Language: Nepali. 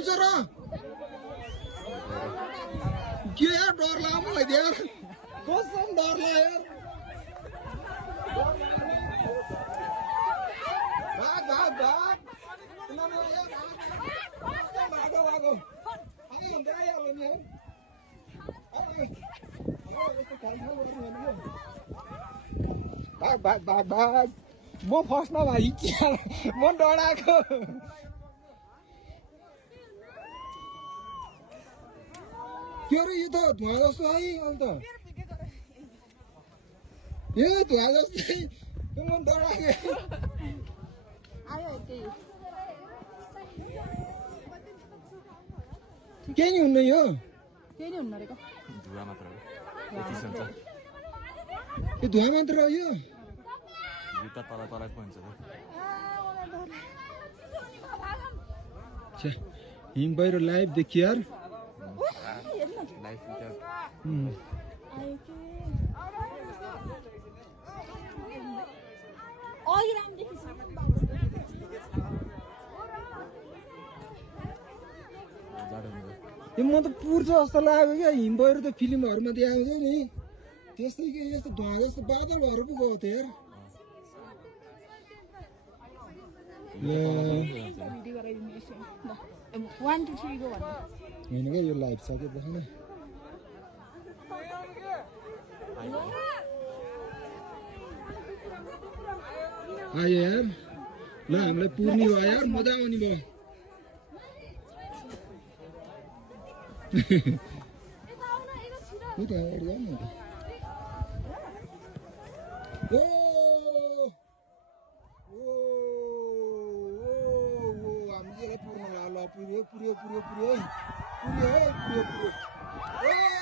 आउँछ र के यार डर लाग्यो मलाई यार कसम डर लाग्यो यार भाग भाग भाग भागो भागो आयो आइहाल्यो नि भाग भाग भाग भाग म फर्स्टमा भाइ म डराएको के अरे यो त धुवा जस्तो है अन्त यो धुवा जस्तै म डराएको केही नि हुन्न यो केही नि हुन्न रहेको धुवा मात्र हो यो धुवा मात्र हो यो जुत्ता तल तल पो हुन्छ हिम बाहिर लाइभ देखियो यार म त पुर्छ जस्तो लाग्यो क्या हिम पहिरो त फिल्महरूमा देखाउँछ नि त्यस्तै के यस्तो धुवा जस्तो बादल भएर पो गएको थियो यार होइन क्या यो लाइभ सक्यो बस्न आयो यार ल हामीलाई पुर्ने भयो यार मजा आउने भयो पुर्यो पुर्यो पुर्यो पुर्यो पुर्यो पुर्यो पुर्यो